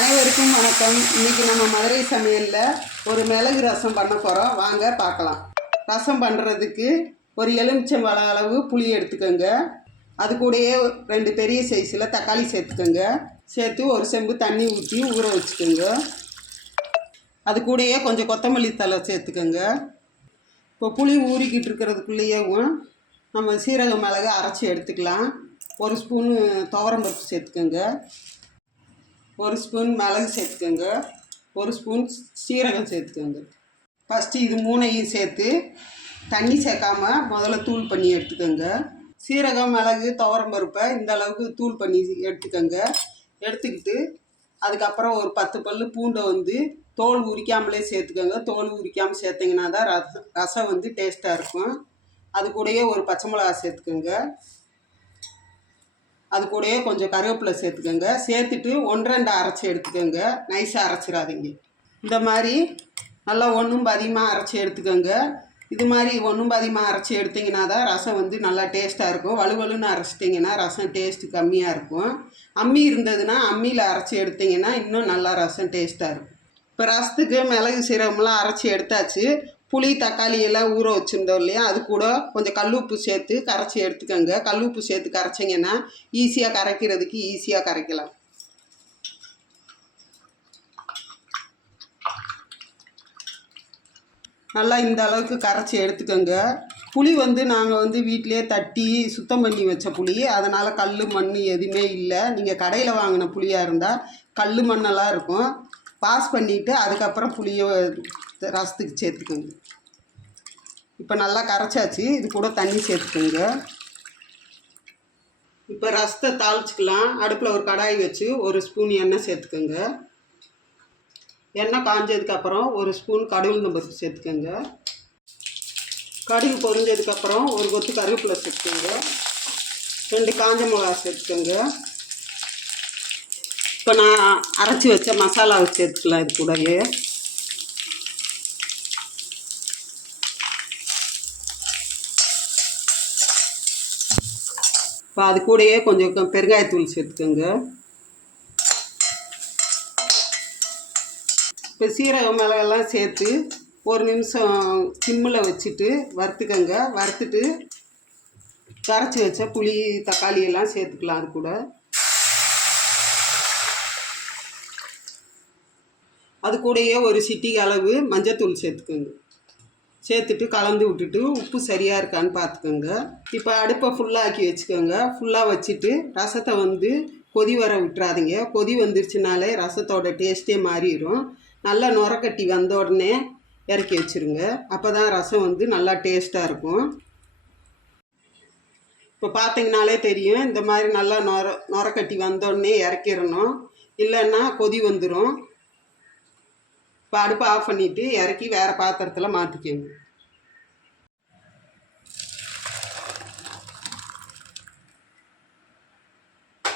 அனைவருக்கும் வணக்கம். இன்னைக்கு நம்ம மதுரை சமையலில் ஒரு மிளகு ரசம் பண்ண போகிறோம் வாங்க பார்க்கலாம். ரசம் பண்ணுறதுக்கு ஒரு எலுமிச்சம் வள அளவு புளி எடுத்துக்கோங்க. அது கூடயே ரெண்டு பெரிய சைஸில் தக்காளி சேர்த்துக்கோங்க. சேர்த்து ஒரு செம்பு தண்ணி ஊற்றி ஊற வச்சுக்கோங்க. அது கூடயே கொஞ்சம் கொத்தமல்லி தழை சேர்த்துக்கோங்க. இப்போ புளி ஊறிக்கிட்டு இருக்கிறதுக்குள்ளேயேவும் நம்ம சீரக மிளகு அரைச்சி எடுத்துக்கலாம். ஒரு ஸ்பூனு துவரம்பருப்பு சேர்த்துக்கோங்க. ஒரு ஸ்பூன் மிளகு சேர்த்துக்கோங்க. ஒரு ஸ்பூன் சீரகம் சேர்த்துக்கோங்க. ஃபஸ்ட்டு இது மூணையும் சேர்த்து தண்ணி சேர்க்காம முதல்ல தூள் பண்ணி எடுத்துக்கோங்க. சீரகம் மிளகு துவரம்பருப்பை இந்த அளவுக்கு தூள் பண்ணி எடுத்துக்கோங்க. எடுத்துக்கிட்டு அதுக்கப்புறம் ஒரு பத்து பல்லு பூண்டை வந்து தோல் உரிக்காமலே சேர்த்துக்கோங்க. தோல் உரிக்காமல் சேர்த்திங்கன்னா தான் ரசம் ரசம் வந்து டேஸ்ட்டாக இருக்கும். அது கூடயே ஒரு பச்சை மிளகா சேர்த்துக்கோங்க. அது கூடயே கொஞ்சம் கருவேப்பிலை சேர்த்துக்கோங்க. சேர்த்துட்டு ஒன்று ரெண்டு அரைச்சி எடுத்துக்கோங்க. நைஸாக அரைச்சிடாதீங்க. இந்த மாதிரி நல்லா ஒன்றும் அதிகமாக அரைச்சி எடுத்துக்கோங்க. இது மாதிரி ஒன்றும் அதிகமாக அரைச்சி எடுத்திங்கன்னா தான் ரசம் வந்து நல்லா டேஸ்ட்டாக இருக்கும். வலுவலுன்னு அரைச்சிட்டிங்கன்னா ரசம் டேஸ்ட்டு கம்மியாக இருக்கும். அம்மி இருந்ததுன்னா அம்மியில் அரைச்சி எடுத்திங்கன்னா இன்னும் நல்லா ரசம் டேஸ்ட்டாக இருக்கும். இப்போ ரசத்துக்கு மிளகு சீரகம்லாம் அரைச்சி எடுத்தாச்சு. புளி தக்காளி எல்லாம் ஊற வச்சுருந்தோம் இல்லையா? அது கூட கொஞ்சம் கல்லுப்பு சேர்த்து கரைச்சி எடுத்துக்கோங்க. கல்லுப்பு சேர்த்து கரைச்சிங்கன்னா ஈஸியாக கரைக்கிறதுக்கு ஈஸியாக கரைக்கலாம். நல்லா இந்த அளவுக்கு கரைச்சி எடுத்துக்கோங்க. புளி வந்து நாங்கள் வந்து வீட்டிலே தட்டி சுத்தம் பண்ணி வச்ச புளி. அதனால் கல் மண் எதுவுமே இல்லை. நீங்கள் கடையில் வாங்கின புளியாக இருந்தால் கல் மண்ணெல்லாம் இருக்கும். பாஸ் பண்ணிவிட்டு அதுக்கப்புறம் புளியை ரசத்துக்கு சேர்த்துக்கோங்க. இப்போ நல்லா கரைச்சாச்சு. இது கூட தண்ணி சேர்த்துக்கோங்க. இப்போ ரசத்தை தாளிச்சிக்கலாம். அடுப்பில் ஒரு கடாய் வச்சு ஒரு ஸ்பூன் எண்ணெய் சேர்த்துக்கோங்க. எண்ணெய் காஞ்சதுக்கப்புறம் ஒரு ஸ்பூன் கடுகு பருப்பு சேர்த்துக்கோங்க. கடுகு பொரிஞ்சதுக்கப்புறம் ஒரு கொத்து கருவேப்பிலை சேர்த்துக்கோங்க. ரெண்டு காஞ்ச மிளகா சேர்த்துக்கோங்க. இப்போ நான் அரைச்சி வச்ச மசாலாவை சேர்த்துக்கலாம் இது கூடவே. இப்போ அது கூடயே கொஞ்சம் பெருங்காயத்தூள் சேர்த்துக்கோங்க. இப்போ சீரக மிளகெல்லாம் சேர்த்து ஒரு நிமிஷம் சிம்மில் வச்சுட்டு வறுத்துக்கோங்க. வறுத்துட்டு கரைச்சி வச்ச புளி தக்காளி எல்லாம் சேர்த்துக்கலாம் அது கூட. அது கூடயே ஒரு சிட்டி அளவு மஞ்சத்தூள் சேர்த்துக்கோங்க. சேர்த்துட்டு கலந்து விட்டுட்டு உப்பு சரியாக இருக்கான்னு பார்த்துக்கோங்க. இப்போ அடுப்பை ஃபுல்லாக ஆக்கி வச்சுக்கோங்க. ஃபுல்லாக வச்சுட்டு ரசத்தை வந்து கொதி வர விட்டுறாதீங்க. கொதி வந்துருச்சுனாலே ரசத்தோட டேஸ்ட்டே மாறிடும். நல்லா நுரக்கட்டி வந்த உடனே இறக்கி வச்சுருங்க. அப்போ தான் ரசம் வந்து நல்லா டேஸ்ட்டாக இருக்கும். இப்போ பார்த்தீங்கனாலே தெரியும். இந்த மாதிரி நல்லா நொர நுரக்கட்டி வந்தோடனே இறக்கிடணும். இல்லைன்னா கொதி வந்துடும் இப்போ அடுப்பை ஆஃப் பண்ணிவிட்டு இறக்கி வேறு பாத்திரத்தில் மாற்றிக்கோங்க